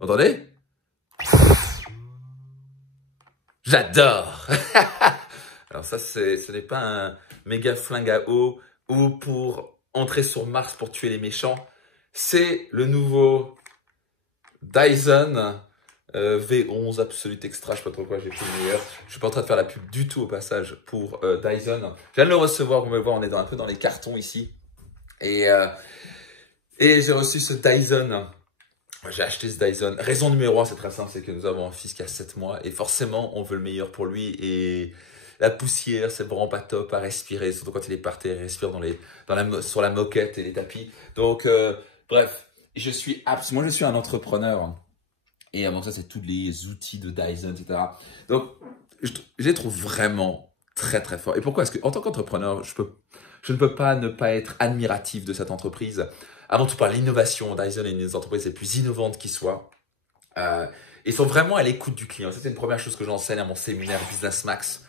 Vous entendez? J'adore. Alors ça, ce n'est pas un méga flingue à eau ou pour entrer sur Mars pour tuer les méchants. C'est le nouveau Dyson V11 Absolute Extra. Je sais pas trop quoi, j'ai pris le meilleur. Je suis pas en train de faire la pub du tout au passage pour Dyson. Je viens de le recevoir, vous me voyez, on est un peu dans les cartons ici. Et j'ai reçu ce Dyson. J'ai acheté ce Dyson. Raison numéro 1, c'est très simple, c'est que nous avons un fils qui a 7 mois et forcément, on veut le meilleur pour lui. Et la poussière, c'est vraiment pas top à respirer, surtout quand il est par terre, il respire sur la moquette et les tapis. Donc, bref, moi je suis un entrepreneur. Et avant ça, c'est tous les outils de Dyson, etc. Donc, je les trouve vraiment très très forts. Et pourquoi? Parce qu'en tant qu'entrepreneur, je ne peux pas ne pas être admiratif de cette entreprise. Avant tout par l'innovation. Dyson est une des entreprises les plus innovantes qui soient. Ils sont vraiment à l'écoute du client. C'est une première chose que j'enseigne à mon séminaire Business Max.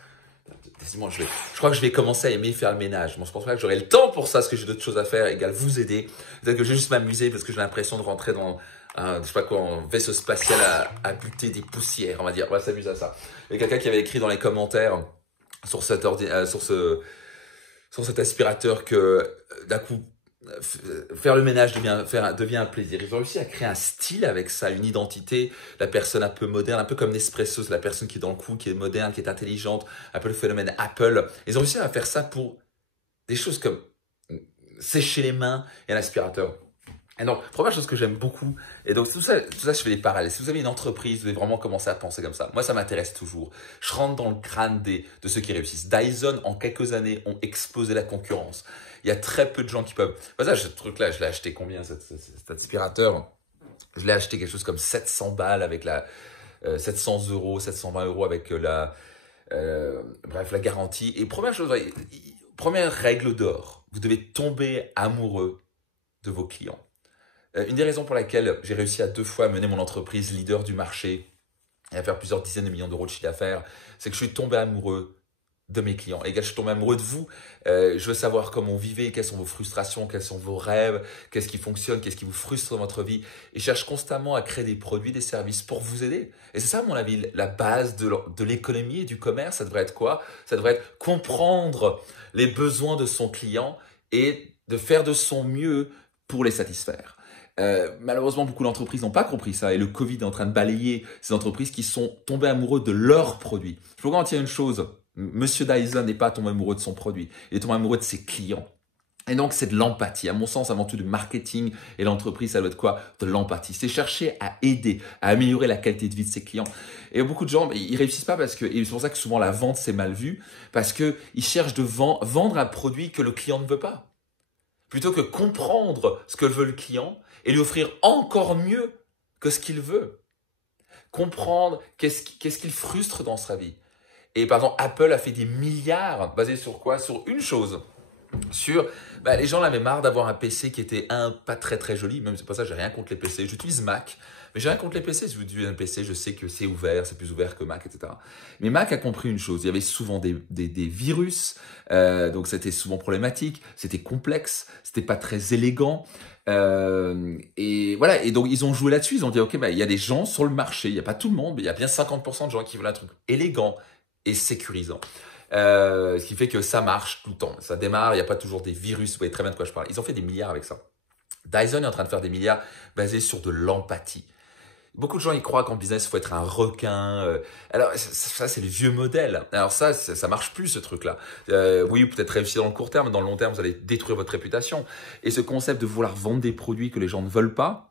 Je crois que je vais commencer à aimer faire le ménage. Bon, je pense pas que j'aurai le temps pour ça, parce que j'ai d'autres choses à faire, égal vous aider. Peut-être que je vais juste m'amuser parce que j'ai l'impression de rentrer dans je sais pas quoi, un vaisseau spatial à buter des poussières, on va dire. On va s'amuser à ça. Il y a quelqu'un qui avait écrit dans les commentaires sur cet aspirateur que d'un coup, faire le ménage devient un plaisir. Ils ont réussi à créer un style avec ça, une identité, la personne un peu moderne, un peu comme Nespresso, c'est la personne qui est dans le coup, qui est moderne, qui est intelligente, un peu le phénomène Apple. Ils ont réussi à faire ça pour des choses comme sécher les mains et un aspirateur. Et donc, première chose que j'aime beaucoup, et donc tout ça, je fais des parallèles. Si vous avez une entreprise, vous devez vraiment commencer à penser comme ça. Moi, ça m'intéresse toujours. Je rentre dans le crâne de ceux qui réussissent. Dyson, en quelques années, ont explosé la concurrence. Il y a très peu de gens qui peuvent... Ça, ce truc-là, je l'ai acheté combien, cet aspirateur? Je l'ai acheté quelque chose comme 700 balles avec 700 €, 720 € avec bref, la garantie. Et première règle d'or, vous devez tomber amoureux de vos clients. Une des raisons pour laquelle j'ai réussi à 2 fois mener mon entreprise leader du marché et à faire plusieurs dizaines de millions d'euros de chiffre d'affaires, c'est que je suis tombé amoureux de mes clients. Et je suis tombé amoureux de vous. Je veux savoir comment vous vivez, quelles sont vos frustrations, quels sont vos rêves, qu'est-ce qui fonctionne, qu'est-ce qui vous frustre dans votre vie. Et je cherche constamment à créer des produits, des services pour vous aider. Et c'est ça, à mon avis, la base de l'économie et du commerce. Ça devrait être quoi? Ça devrait être comprendre les besoins de son client et de faire de son mieux pour les satisfaire. Malheureusement, beaucoup d'entreprises n'ont pas compris ça et le Covid est en train de balayer ces entreprises qui sont tombées amoureuses de leurs produits. Je peux vous garantir une chose, Monsieur Dyson n'est pas tombé amoureux de son produit, il est tombé amoureux de ses clients. Et donc, c'est de l'empathie. À mon sens, avant tout, de marketing et l'entreprise, ça doit être quoi? De l'empathie. C'est chercher à aider, à améliorer la qualité de vie de ses clients. Et beaucoup de gens, ils réussissent pas et c'est pour ça que souvent la vente, c'est mal vu, parce qu'ils cherchent de vendre un produit que le client ne veut pas. Plutôt que comprendre ce que veut le client et lui offrir encore mieux que ce qu'il veut. Comprendre qu'est-ce qu'il frustre dans sa vie. Et par exemple, Apple a fait des milliards basés sur quoi? Sur une chose. Les gens en avaient marre d'avoir un PC qui était pas très très joli. Même c'est pas ça, j'ai rien contre les PC. J'utilise Mac, mais j'ai rien contre les PC. Si vous utilisez un PC, je sais que c'est ouvert, c'est plus ouvert que Mac, etc. Mais Mac a compris une chose. Il y avait souvent des virus, donc c'était souvent problématique. C'était complexe, c'était pas très élégant. Et voilà. Et donc ils ont joué là-dessus. Ils ont dit ok, il y a des gens sur le marché. Il y a pas tout le monde, mais il y a bien 50% de gens qui veulent un truc élégant et sécurisant. Ce qui fait que ça marche tout le temps. Ça démarre, il n'y a pas toujours des virus. Vous voyez très bien de quoi je parle. Ils ont fait des milliards avec ça. Dyson est en train de faire des milliards basés sur de l'empathie. Beaucoup de gens y croient qu'en business, il faut être un requin. Alors, ça, c'est le vieux modèle. Alors ça marche plus, ce truc-là. Oui, peut-être réussir dans le court terme, mais dans le long terme, vous allez détruire votre réputation. Et ce concept de vouloir vendre des produits que les gens ne veulent pas,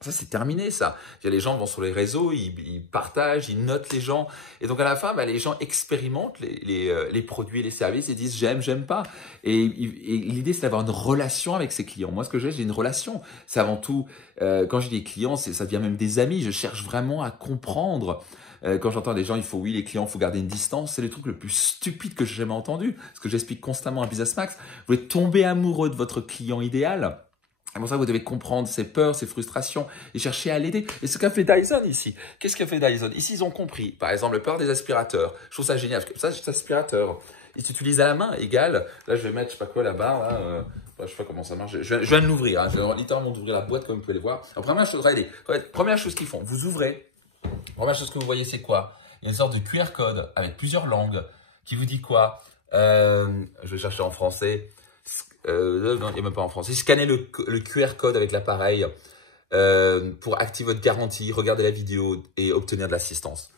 ça, c'est terminé, ça. Les gens vont sur les réseaux, ils partagent, ils notent les gens. Et donc, à la fin, les gens expérimentent les produits et les services et disent j'aime pas. Et l'idée, c'est d'avoir une relation avec ses clients. Moi, ce que j'ai une relation. C'est avant tout, quand j'ai des clients, ça devient même des amis. Je cherche vraiment à comprendre. Quand j'entends des gens, les clients, il faut garder une distance. C'est le truc le plus stupide que j'ai jamais entendu. Ce que j'explique constamment à Business Max. Vous voulez tomber amoureux de votre client idéal. C'est pour ça que vous devez comprendre ses peurs, ses frustrations et chercher à l'aider. Et ce qu'a fait Dyson ici, qu'est-ce qu'a fait Dyson? Ici, ils ont compris. Par exemple, le port des aspirateurs. Je trouve ça génial. Ça, cet aspirateur, il s'utilise à la main, égal. Là, je vais mettre, je sais pas quoi, la barre, là. je sais pas comment ça marche. Je viens de l'ouvrir. Hein. Je viens littéralement d'ouvrir la boîte, comme vous pouvez le voir. La première chose, regardez, première chose qu'ils font, vous ouvrez. La première chose que vous voyez, c'est quoi? Il y a une sorte de QR code avec plusieurs langues qui vous dit quoi? Je vais chercher en français. Non, il n'y a même pas en français. Scannez le QR code avec l'appareil pour activer votre garantie, regarder la vidéo et obtenir de l'assistance.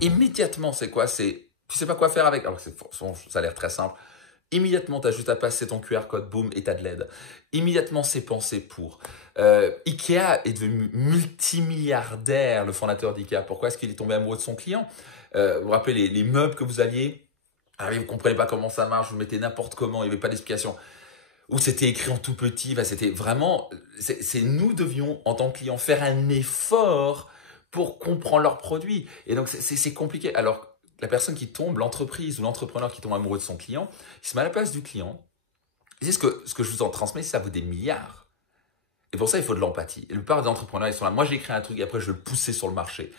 Immédiatement, c'est quoi? Tu sais pas quoi faire avec. Alors, ça a l'air très simple. Immédiatement, tu as juste à passer ton QR code, boum, et tu as de l'aide. Immédiatement, c'est pensé pour. Ikea est devenu multimilliardaire, le fondateur d'Ikea. Pourquoi est-ce qu'il est tombé amoureux de son client? Vous vous rappelez les meubles que vous aviez? Vous ne comprenez pas comment ça marche, vous mettez n'importe comment, il n'y avait pas d'explication. Ou c'était écrit en tout petit, c'était vraiment... Nous devions, en tant que clients, faire un effort pour comprendre leurs produits. Et donc, c'est compliqué. Alors, la personne qui tombe, l'entreprise ou l'entrepreneur qui tombe amoureux de son client, il se met à la place du client. Et c'est ce que je vous en transmets, ça vaut des milliards. Et pour ça, il faut de l'empathie. Et la plupart des entrepreneurs, ils sont là. Moi, j'ai créé un truc et après, je vais le pousser sur le marché.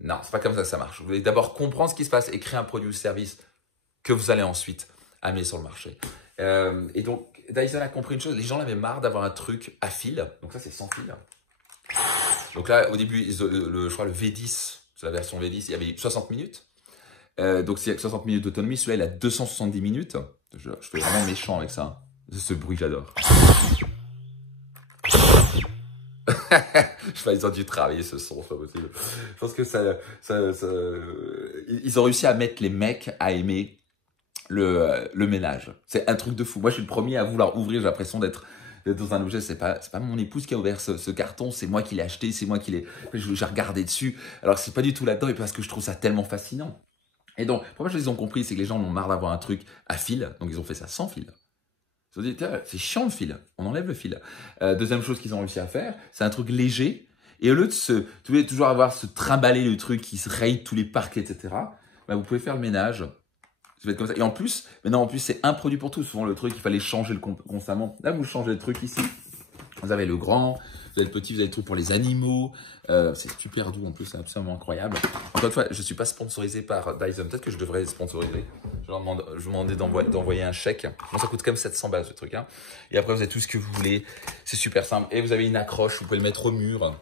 Non, c'est pas comme ça que ça marche. Vous devez d'abord comprendre ce qui se passe et créer un produit ou service que vous allez ensuite amener sur le marché. Et donc, Dyson a compris une chose. Les gens en avaient marre d'avoir un truc à fil. Donc ça, c'est sans fil. Donc là, au début, je crois le V10, c'est la version V10, il y avait 60 minutes. Donc, c'est 60 minutes d'autonomie. Celui-là, il a 270 minutes. Je fais vraiment méchant avec ça. Ce bruit, j'adore. Je sais pas, ils ont dû travailler ce son, c'est pas possible. Je pense que ils ont réussi à mettre les mecs à aimer le ménage. C'est un truc de fou. Moi, je suis le premier à vouloir ouvrir. J'ai l'impression d'être dans un objet. C'est pas mon épouse qui a ouvert ce carton. C'est moi qui l'ai acheté. C'est moi qui l'ai. J'ai regardé dessus. Alors, c'est pas du tout là-dedans. Et parce que je trouve ça tellement fascinant. Et donc, la première chose qu'ils ont compris, c'est que les gens en ont marre d'avoir un truc à fil. Donc, ils ont fait ça sans fil. Ils ont dit, c'est chiant le fil. On enlève le fil. Deuxième chose qu'ils ont réussi à faire, c'est un truc léger. Et au lieu de tu voulais toujours avoir se trimballer le truc qui se raye tous les parquets, etc. Bah, vous pouvez faire le ménage. Ça va être comme ça. Et en plus, maintenant, c'est un produit pour tout. Souvent, le truc, il fallait changer constamment. Là, vous changez le truc ici. Vous avez le grand, vous avez le petit, vous avez le truc pour les animaux. C'est super doux en plus, c'est absolument incroyable. Encore une fois, je ne suis pas sponsorisé par Dyson. Peut-être que je devrais sponsoriser. Je vous demandais d'envoyer un chèque. Bon, ça coûte quand même 700 balles ce truc. Hein. Et après, vous avez tout ce que vous voulez. C'est super simple. Et vous avez une accroche, vous pouvez le mettre au mur.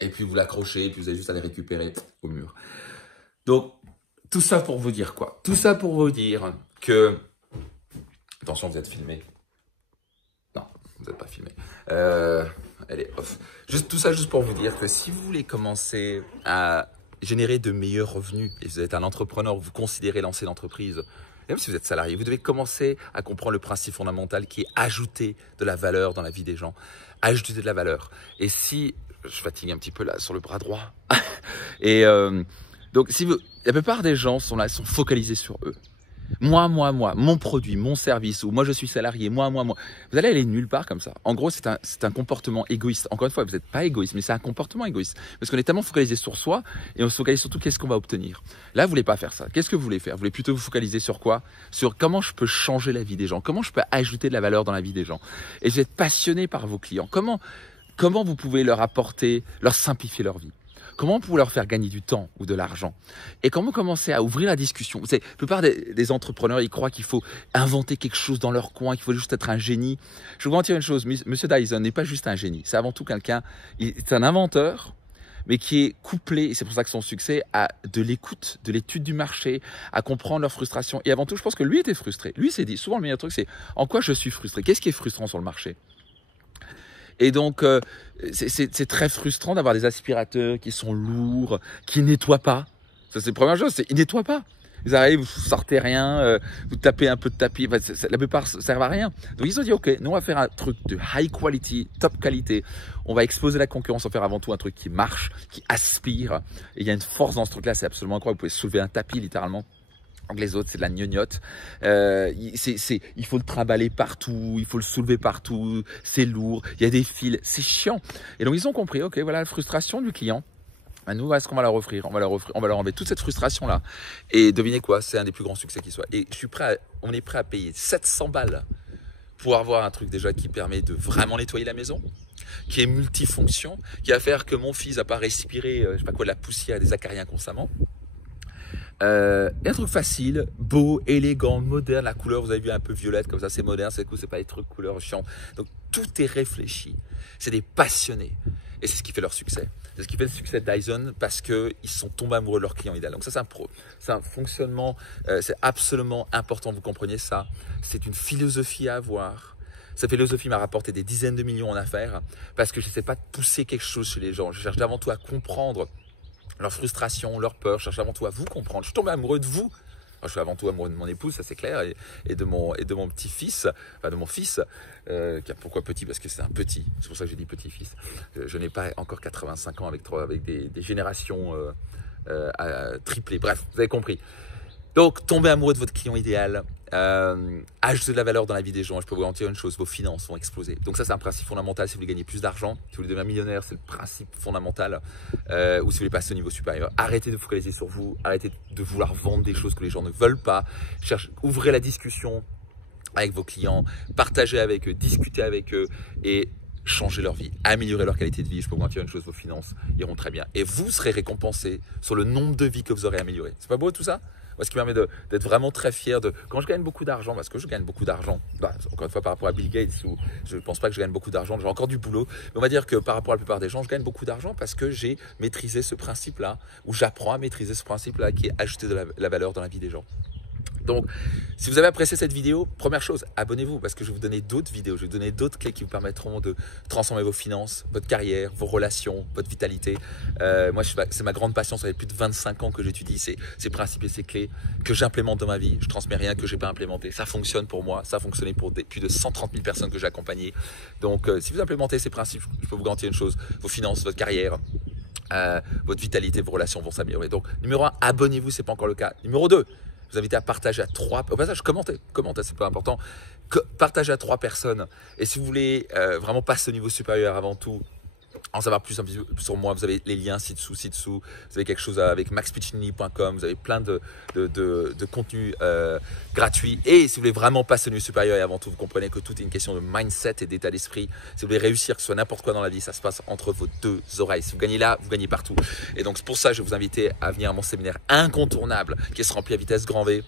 Et puis vous l'accrochez, et puis vous avez juste à les récupérer au mur. Donc, tout ça pour vous dire quoi? Tout ça pour vous dire que... Attention, vous êtes filmé. Non, vous n'êtes pas filmé. Elle est off. Tout ça juste pour vous dire que si vous voulez commencer à générer de meilleurs revenus, et vous êtes un entrepreneur, vous considérez lancer l'entreprise, même si vous êtes salarié, vous devez commencer à comprendre le principe fondamental qui est ajouter de la valeur dans la vie des gens. Ajouter de la valeur. Et si... Je fatigue un petit peu là sur le bras droit. Et donc, la plupart des gens sont là, sont focalisés sur eux. Moi, mon produit, mon service, ou moi je suis salarié, moi. Vous allez aller nulle part comme ça. En gros, c'est un comportement égoïste. Encore une fois, vous n'êtes pas égoïste, mais c'est un comportement égoïste. Parce qu'on est tellement focalisé sur soi et on se focalise surtout qu'est-ce qu'on va obtenir. Là, vous voulez pas faire ça. Qu'est-ce que vous voulez faire? Vous voulez plutôt vous focaliser sur quoi? Sur comment je peux changer la vie des gens, comment je peux ajouter de la valeur dans la vie des gens. Et vous êtes passionné par vos clients. Comment vous pouvez leur apporter, leur simplifier leur vie? Comment vous pouvez leur faire gagner du temps ou de l'argent? Et comment commencer à ouvrir la discussion? Vous savez, la plupart des entrepreneurs, ils croient qu'il faut inventer quelque chose dans leur coin, qu'il faut juste être un génie. Je vais vous garantir une chose, Monsieur Dyson n'est pas juste un génie. C'est avant tout quelqu'un, c'est un inventeur, mais qui est couplé, et c'est pour ça que son succès, à de l'écoute, de l'étude du marché, à comprendre leurs frustrations. Et avant tout, je pense que lui était frustré. Lui s'est dit, souvent le meilleur truc, c'est en quoi je suis frustré? Qu'est-ce qui est frustrant sur le marché? Et donc, c'est très frustrant d'avoir des aspirateurs qui sont lourds, qui nettoient pas. Ça, c'est la première chose, ils nettoient pas. Ils arrivent, vous sortez rien, vous tapez un peu de tapis, la plupart ne servent à rien. Donc, ils ont dit, OK, nous, on va faire un truc de high quality, top qualité. On va exposer la concurrence, on va faire avant tout un truc qui marche, qui aspire. Et il y a une force dans ce truc-là, c'est absolument incroyable. Vous pouvez soulever un tapis, littéralement. Donc les autres, c'est de la gnognotte. Il faut le trimballer partout, il faut le soulever partout, c'est lourd, il y a des fils, c'est chiant. Et donc ils ont compris, OK, voilà la frustration du client. Ben nous, voilà ce qu'on va leur offrir. On va leur enlever toute cette frustration-là. Et devinez quoi, c'est un des plus grands succès qui soit. Et on est prêt à payer 700 balles pour avoir un truc déjà qui permet de vraiment nettoyer la maison, qui est multifonction, qui va faire que mon fils va pas respirer, je sais pas quoi, de la poussière et des acariens constamment. Et un truc facile, beau, élégant, moderne. La couleur, vous avez vu, un peu violette, comme ça, c'est moderne, c'est cool, c'est pas des trucs couleurs chiants. Donc, tout est réfléchi. C'est des passionnés. Et c'est ce qui fait leur succès. C'est ce qui fait le succès de Dyson parce qu'ils sont tombés amoureux de leur client idéal. Donc ça, c'est un fonctionnement, c'est absolument important, vous compreniez ça. C'est une philosophie à avoir. Cette philosophie m'a rapporté des dizaines de millions en affaires parce que je ne sais pas pousser quelque chose chez les gens. Je cherche avant tout à comprendre leur frustration, leur peur. Je cherche avant tout à vous comprendre. Je suis tombé amoureux de vous. Je suis avant tout amoureux de mon épouse, ça c'est clair, et de mon petit-fils, enfin de mon fils, pourquoi petit? Parce que c'est un petit, c'est pour ça que j'ai dit petit-fils. Je n'ai pas encore 85 ans avec des générations triplées, bref, vous avez compris. Donc, tombez amoureux de votre client idéal, ajoutez de la valeur dans la vie des gens. Je peux vous garantir une chose, vos finances vont exploser. Donc ça, c'est un principe fondamental si vous voulez gagner plus d'argent, si vous voulez devenir millionnaire, c'est le principe fondamental. Ou si vous voulez passer au niveau supérieur, arrêtez de vous focaliser sur vous, arrêtez de vouloir vendre des choses que les gens ne veulent pas. Ouvrez la discussion avec vos clients, partagez avec eux, discutez avec eux et changer leur vie, améliorer leur qualité de vie. Je peux vous garantir une chose, vos finances iront très bien. Et vous serez récompensé sur le nombre de vies que vous aurez améliorées. C'est pas beau tout ça? Ce qui permet d'être vraiment très fier de... Quand je gagne beaucoup d'argent, parce que je gagne beaucoup d'argent, encore une fois par rapport à Bill Gates, où je ne pense pas que je gagne beaucoup d'argent, j'ai encore du boulot, mais on va dire que par rapport à la plupart des gens, je gagne beaucoup d'argent parce que j'ai maîtrisé ce principe-là, ou j'apprends à maîtriser ce principe-là qui est ajouter de la valeur dans la vie des gens. Donc, si vous avez apprécié cette vidéo, première chose, abonnez-vous parce que je vais vous donner d'autres vidéos, je vais vous donner d'autres clés qui vous permettront de transformer vos finances, votre carrière, vos relations, votre vitalité. Moi, c'est ma grande passion, ça fait plus de 25 ans que j'étudie ces principes et ces clés que j'implémente dans ma vie. Je ne transmets rien que je n'ai pas implémenté. Ça fonctionne pour moi, ça a fonctionné pour plus de 130 000 personnes que j'ai accompagnées. Donc, si vous implémentez ces principes, je peux vous garantir une chose, vos finances, votre carrière, votre vitalité, vos relations vont s'améliorer. Donc, numéro 1, abonnez-vous, ce n'est pas encore le cas. Numéro 2, je vous invite à partager à 3, au passage, commentez, c'est pas important, partagez à 3 personnes. Et si vous voulez vraiment passer au niveau supérieur avant tout, en savoir plus un petit peu sur moi, vous avez les liens ci-dessous. Vous avez quelque chose avec maxpiccinini.com, vous avez plein de contenus gratuits. Et si vous voulez vraiment passer au niveau supérieur et avant tout, vous comprenez que tout est une question de mindset et d'état d'esprit. Si vous voulez réussir, que ce soit n'importe quoi dans la vie, ça se passe entre vos deux oreilles. Si vous gagnez là, vous gagnez partout. Et donc c'est pour ça que je vais vous inviter à venir à mon séminaire incontournable qui se remplit à vitesse grand V.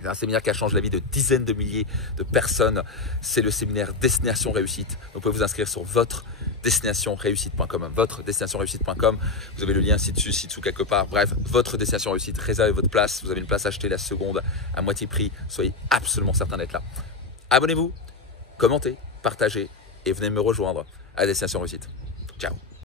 C'est un séminaire qui a changé la vie de dizaines de milliers de personnes. C'est le séminaire Destination Réussite. Donc, vous pouvez vous inscrire sur votredestinationreussite.com. Vous avez le lien ci-dessous quelque part. Bref, votre destination réussite, réservez votre place. Vous avez une place achetée la seconde à moitié prix. Soyez absolument certain d'être là. Abonnez-vous, commentez, partagez et venez me rejoindre à Destination Réussite. Ciao.